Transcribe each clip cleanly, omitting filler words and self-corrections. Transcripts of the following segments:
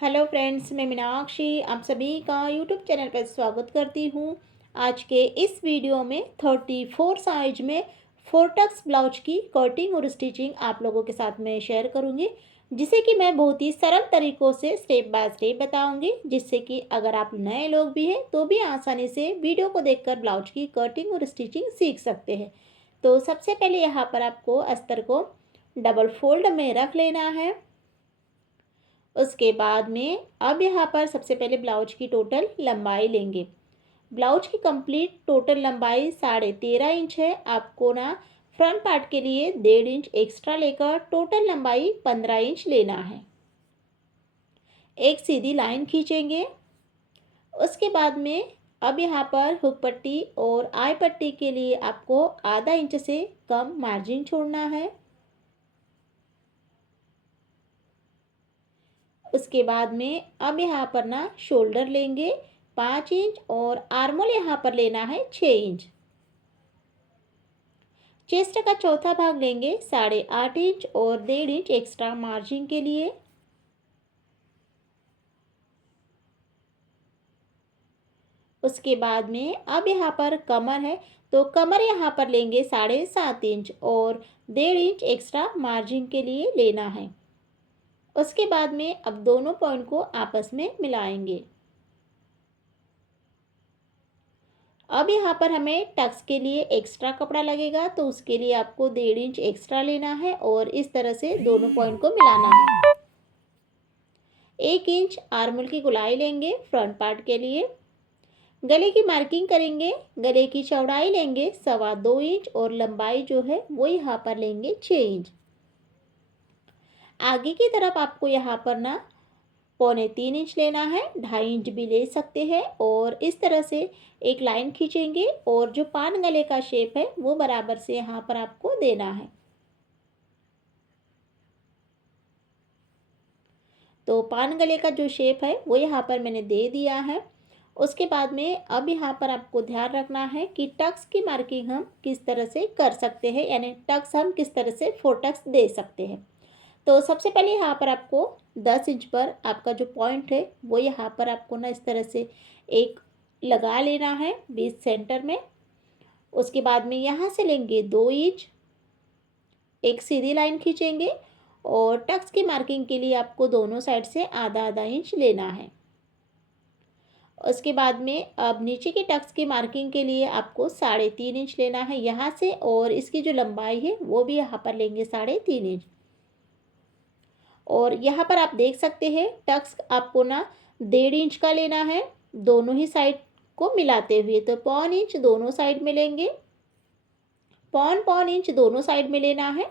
Hello friends, मैं मीनाक्षी आप सभी का यूट्यूब चैनल पर स्वागत करती हूँ। आज के इस वीडियो में 34 साइज में फोर्टक्स ब्लाउज की कटिंग और स्टिचिंग आप लोगों के साथ में शेयर करूँगी, जिसे कि मैं बहुत ही सरल तरीक़ों से स्टेप बाय स्टेप बताऊँगी, जिससे कि अगर आप नए लोग भी हैं तो भी आसानी से वीडियो को देखकर ब्लाउज की कटिंग और स्टिचिंग सीख सकते हैं। तो सबसे पहले यहाँ पर आपको अस्तर को डबल फोल्ड में रख लेना है। उसके बाद में अब यहाँ पर सबसे पहले ब्लाउज की टोटल लंबाई लेंगे। ब्लाउज की कंप्लीट टोटल लंबाई 13.5 इंच है। आपको ना फ्रंट पार्ट के लिए 1.5 इंच एक्स्ट्रा लेकर टोटल लंबाई 15 इंच लेना है। एक सीधी लाइन खींचेंगे। उसके बाद में अब यहाँ पर हुक पट्टी और आई पट्टी के लिए आपको आधा इंच से कम मार्जिन छोड़ना है। उसके बाद में अब यहाँ पर ना शोल्डर लेंगे 5 इंच और आर्मोल यहाँ पर लेना है 6 इंच। चेस्ट का चौथा भाग लेंगे 8.5 इंच और 1.5 इंच एक्स्ट्रा मार्जिन के लिए। उसके बाद में अब यहाँ पर कमर है, तो कमर यहाँ पर लेंगे 7.5 इंच और 1.5 इंच एक्स्ट्रा मार्जिन के लिए लेना है। उसके बाद में अब दोनों पॉइंट को आपस में मिलाएंगे। अब यहाँ पर हमें टक्स के लिए एक्स्ट्रा कपड़ा लगेगा, तो उसके लिए आपको 1.5 इंच एक्स्ट्रा लेना है और इस तरह से दोनों पॉइंट को मिलाना है। 1 इंच आर्मोल की गोलाई लेंगे फ्रंट पार्ट के लिए। गले की मार्किंग करेंगे। गले की चौड़ाई लेंगे 2.25 इंच और लंबाई जो है वो यहाँ पर लेंगे 6 इंच। आगे की तरफ आपको यहाँ पर ना 2.25 इंच लेना है, 2.5 इंच भी ले सकते हैं और इस तरह से एक लाइन खींचेंगे और जो पान गले का शेप है वो बराबर से यहाँ पर आपको देना है। तो पान गले का जो शेप है वो यहाँ पर मैंने दे दिया है। उसके बाद में अब यहाँ पर आपको ध्यान रखना है कि टक्स की मार्किंग हम किस तरह से कर सकते हैं, यानी टक्स हम किस तरह से फोर्टक्स दे सकते हैं। तो सबसे पहले यहाँ पर आपको 10 इंच पर आपका जो पॉइंट है वो यहाँ पर आपको ना इस तरह से एक लगा लेना है बीच सेंटर में। उसके बाद में यहाँ से लेंगे 2 इंच, एक सीधी लाइन खींचेंगे और टक्स की मार्किंग के लिए आपको दोनों साइड से आधा आधा इंच लेना है। उसके बाद में अब नीचे के टक्स की मार्किंग के लिए आपको 3.5 इंच लेना है यहाँ से और इसकी जो लंबाई है वो भी यहाँ पर लेंगे 3.5 इंच। और यहाँ पर आप देख सकते हैं टक्स आपको ना 1.5 इंच का लेना है दोनों ही साइड को मिलाते हुए, तो 1.25 इंच दोनों साइड में लेंगे, 1.25 इंच दोनों साइड में लेना है।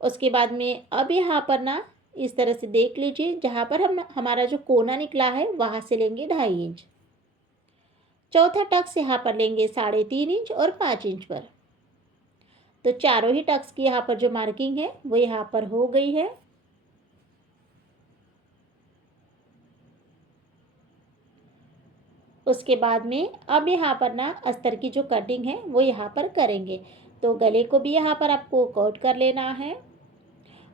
उसके बाद में अब यहाँ पर ना इस तरह से देख लीजिए, जहाँ पर हमारा जो कोना निकला है वहाँ से लेंगे 2.5 इंच। चौथा टक्स यहाँ पर लेंगे 3.5 इंच और 5 इंच पर। तो चारों ही टक्स की यहाँ पर जो मार्किंग है वो यहाँ पर हो गई है। उसके बाद में अब यहाँ पर ना अस्तर की जो कटिंग है वो यहाँ पर करेंगे। तो गले को भी यहाँ पर आपको कट कर लेना है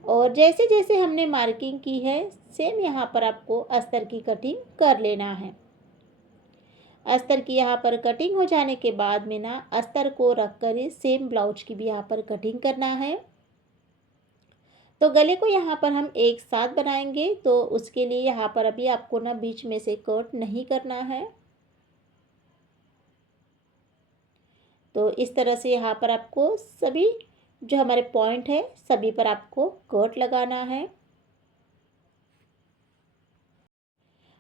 और जैसे जैसे हमने मार्किंग की है सेम यहाँ पर आपको अस्तर की कटिंग कर लेना है। अस्तर की यहाँ पर कटिंग हो जाने के बाद में ना अस्तर को रख कर सेम ब्लाउज की भी यहाँ पर कटिंग करना है। तो गले को यहाँ पर हम एक साथ बनाएंगे, तो उसके लिए यहाँ पर अभी आपको ना बीच में से कट नहीं करना है। तो इस तरह से यहाँ पर आपको सभी जो हमारे पॉइंट है सभी पर आपको कट लगाना है।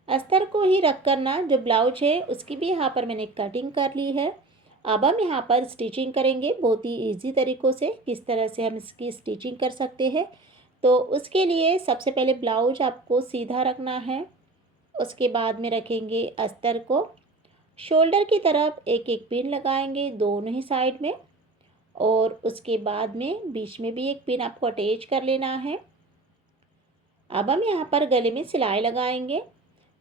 अस्तर को ही रख कर ना जो ब्लाउज है उसकी भी यहाँ पर मैंने कटिंग कर ली है। अब हम यहाँ पर स्टिचिंग करेंगे बहुत ही इजी तरीक़ों से, किस तरह से हम इसकी स्टिचिंग कर सकते हैं। तो उसके लिए सबसे पहले ब्लाउज आपको सीधा रखना है। उसके बाद में रखेंगे अस्तर को, शोल्डर की तरफ एक एक पिन लगाएंगे दोनों ही साइड में और उसके बाद में बीच में भी एक पिन आपको अटैच कर लेना है। अब हम यहाँ पर गले में सिलाई लगाएंगे।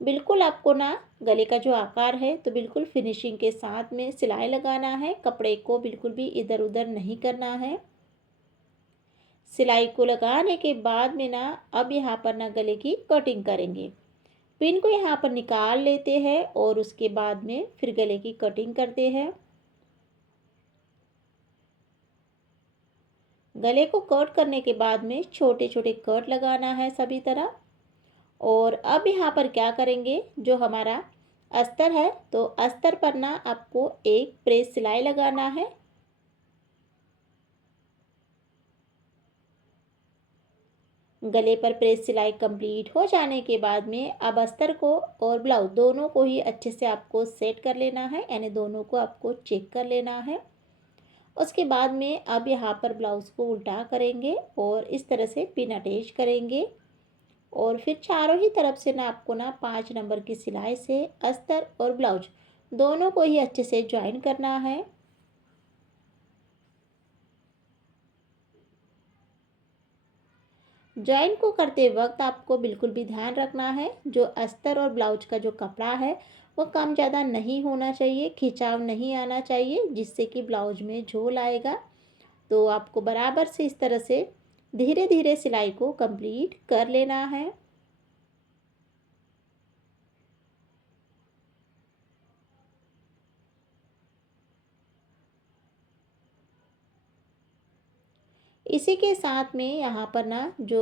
बिल्कुल आपको ना गले का जो आकार है तो बिल्कुल फिनिशिंग के साथ में सिलाई लगाना है, कपड़े को बिल्कुल भी इधर उधर नहीं करना है। सिलाई को लगाने के बाद में ना अब यहाँ पर ना गले की कटिंग करेंगे। पिन को यहाँ पर निकाल लेते हैं और उसके बाद में फिर गले की कटिंग करते हैं। गले को कट करने के बाद में छोटे छोटे कट लगाना है सभी तरह। और अब यहाँ पर क्या करेंगे, जो हमारा अस्तर है तो अस्तर पर ना आपको एक प्रेस सिलाई लगाना है। गले पर प्रेस सिलाई कंप्लीट हो जाने के बाद में अब अस्तर को और ब्लाउज दोनों को ही अच्छे से आपको सेट कर लेना है, यानी दोनों को आपको चेक कर लेना है। उसके बाद में अब यहाँ पर ब्लाउज़ को उल्टा करेंगे और इस तरह से पिन अटैच करेंगे और फिर चारों ही तरफ से ना आपको ना 5 नंबर की सिलाई से अस्तर और ब्लाउज दोनों को ही अच्छे से ज्वाइन करना है। ज्वाइन को करते वक्त आपको बिल्कुल भी ध्यान रखना है, जो अस्तर और ब्लाउज का जो कपड़ा है वो कम ज़्यादा नहीं होना चाहिए, खिंचाव नहीं आना चाहिए, जिससे कि ब्लाउज में झोल आएगा। तो आपको बराबर से इस तरह से धीरे धीरे सिलाई को कंप्लीट कर लेना है। इसी के साथ में यहाँ पर ना जो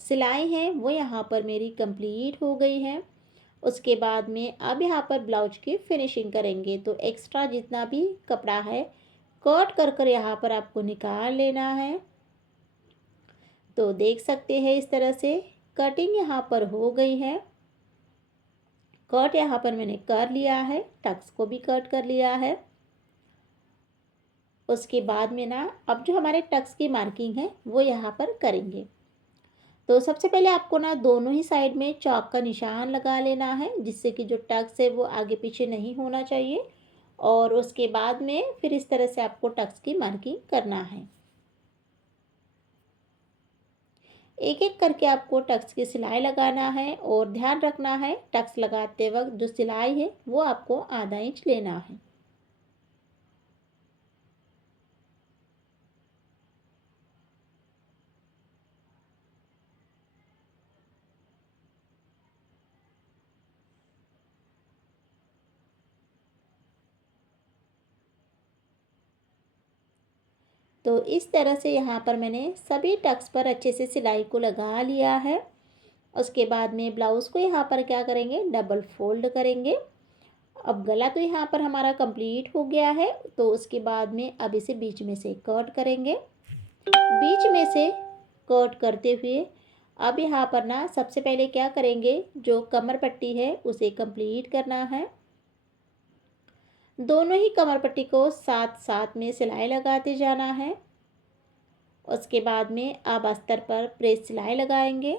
सिलाई है वो यहाँ पर मेरी कंप्लीट हो गई है। उसके बाद में अब यहाँ पर ब्लाउज की फिनिशिंग करेंगे, तो एक्स्ट्रा जितना भी कपड़ा है कट कर कर यहाँ पर आपको निकाल लेना है। तो देख सकते हैं इस तरह से कटिंग यहाँ पर हो गई है। कट यहाँ पर मैंने कर लिया है, टक्स को भी कट कर लिया है। उसके बाद में ना अब जो हमारे टक्स की मार्किंग है वो यहाँ पर करेंगे। तो सबसे पहले आपको ना दोनों ही साइड में चौक का निशान लगा लेना है, जिससे कि जो टक्स है वो आगे पीछे नहीं होना चाहिए। और उसके बाद में फिर इस तरह से आपको टक्स की मार्किंग करना है। एक एक करके आपको टक्स की सिलाई लगाना है और ध्यान रखना है टक्स लगाते वक्त जो सिलाई है वो आपको आधा इंच लेना है। तो इस तरह से यहाँ पर मैंने सभी टक्स पर अच्छे से सिलाई को लगा लिया है। उसके बाद में ब्लाउज़ को यहाँ पर क्या करेंगे, डबल फोल्ड करेंगे। अब गला तो यहाँ पर हमारा कंप्लीट हो गया है, तो उसके बाद में अब इसे बीच में से कट करेंगे। बीच में से कट करते हुए अब यहाँ पर ना सबसे पहले क्या करेंगे, जो कमर पट्टी है उसे कंप्लीट करना है। दोनों ही कमर पट्टी को साथ साथ में सिलाई लगाते जाना है। उसके बाद में अब अस्तर पर प्रेस सिलाई लगाएंगे।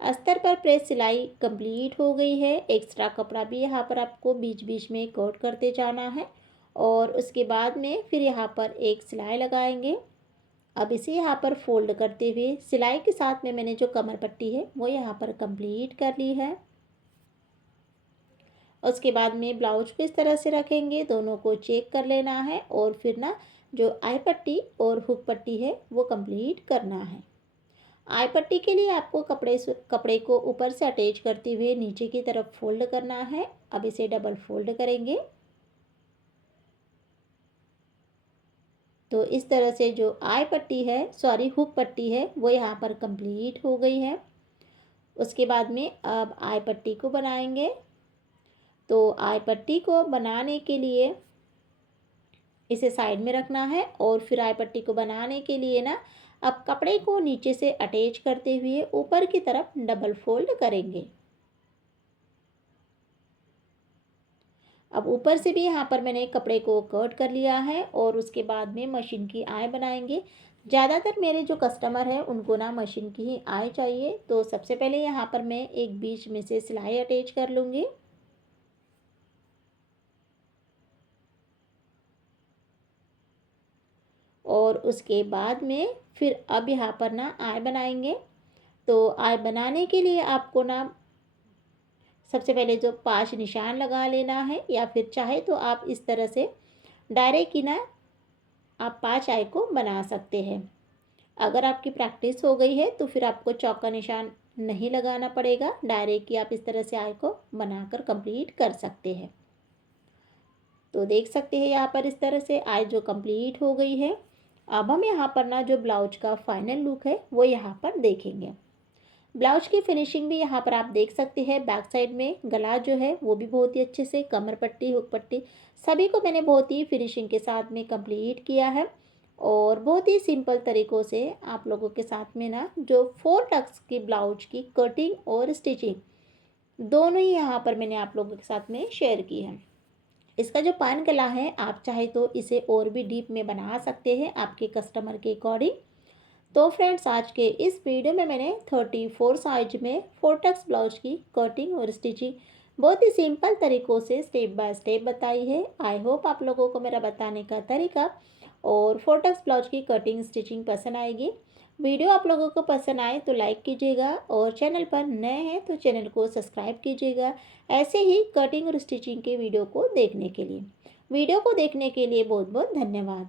अस्तर पर प्रेस सिलाई कंप्लीट हो गई है। एक्स्ट्रा कपड़ा भी यहाँ पर आपको बीच बीच में कट करते जाना है और उसके बाद में फिर यहाँ पर एक सिलाई लगाएंगे। अब इसे यहाँ पर फोल्ड करते हुए सिलाई के साथ में मैंने जो कमर पट्टी है वो यहाँ पर कंप्लीट कर ली है। उसके बाद में ब्लाउज को इस तरह से रखेंगे, दोनों को चेक कर लेना है और फिर ना जो आई पट्टी और हुक पट्टी है वो कंप्लीट करना है। आई पट्टी के लिए आपको कपड़े को ऊपर से अटैच करते हुए नीचे की तरफ फोल्ड करना है। अब इसे डबल फोल्ड करेंगे। तो इस तरह से जो आई पट्टी है, सॉरी हुक पट्टी है, वो यहाँ पर कंप्लीट हो गई है। उसके बाद में अब आई पट्टी को बनाएंगे। तो आई पट्टी को बनाने के लिए इसे साइड में रखना है और फिर आई पट्टी को बनाने के लिए ना अब कपड़े को नीचे से अटैच करते हुए ऊपर की तरफ डबल फोल्ड करेंगे। अब ऊपर से भी यहाँ पर मैंने कपड़े को कट कर लिया है और उसके बाद में मशीन की आय बनाएंगे। ज़्यादातर मेरे जो कस्टमर हैं उनको ना मशीन की ही आय चाहिए, तो सबसे पहले यहाँ पर मैं एक बीच में से सिलाई अटैच कर लूँगी। और उसके बाद में फिर अब यहाँ पर ना आय बनाएंगे। तो आय बनाने के लिए आपको ना सबसे पहले जो 5 निशान लगा लेना है, या फिर चाहे तो आप इस तरह से डायरेक्ट ही ना आप 5 आई को बना सकते हैं। अगर आपकी प्रैक्टिस हो गई है तो फिर आपको चौक का निशान नहीं लगाना पड़ेगा, डायरेक्ट ही आप इस तरह से आई को बनाकर कंप्लीट कर सकते हैं। तो देख सकते हैं यहाँ पर इस तरह से आई जो कंप्लीट हो गई है। अब हम यहाँ पर ना जो ब्लाउज का फाइनल लुक है वो यहाँ पर देखेंगे। ब्लाउज की फिनिशिंग भी यहाँ पर आप देख सकते हैं। बैक साइड में गला जो है वो भी बहुत ही अच्छे से, कमर पट्टी, हुक पट्टी सभी को मैंने बहुत ही फिनिशिंग के साथ में कंप्लीट किया है। और बहुत ही सिंपल तरीक़ों से आप लोगों के साथ में ना जो 4 टक्स की ब्लाउज की कटिंग और स्टिचिंग दोनों ही यहाँ पर मैंने आप लोगों के साथ में शेयर की है। इसका जो पान गला है आप चाहे तो इसे और भी डीप में बना सकते हैं आपके कस्टमर के अकॉर्डिंग। तो फ्रेंड्स, आज के इस वीडियो में मैंने 34 साइज में 4 टक्स ब्लाउज की कटिंग और स्टिचिंग बहुत ही सिंपल तरीक़ों से स्टेप बाय स्टेप बताई है। आई होप आप लोगों को मेरा बताने का तरीका और 4 टक्स ब्लाउज की कटिंग स्टिचिंग पसंद आएगी। वीडियो आप लोगों को पसंद आए तो लाइक कीजिएगा और चैनल पर नए हैं तो चैनल को सब्सक्राइब कीजिएगा ऐसे ही कटिंग और स्टिचिंग के वीडियो को देखने के लिए। वीडियो को देखने के लिए बहुत बहुत धन्यवाद।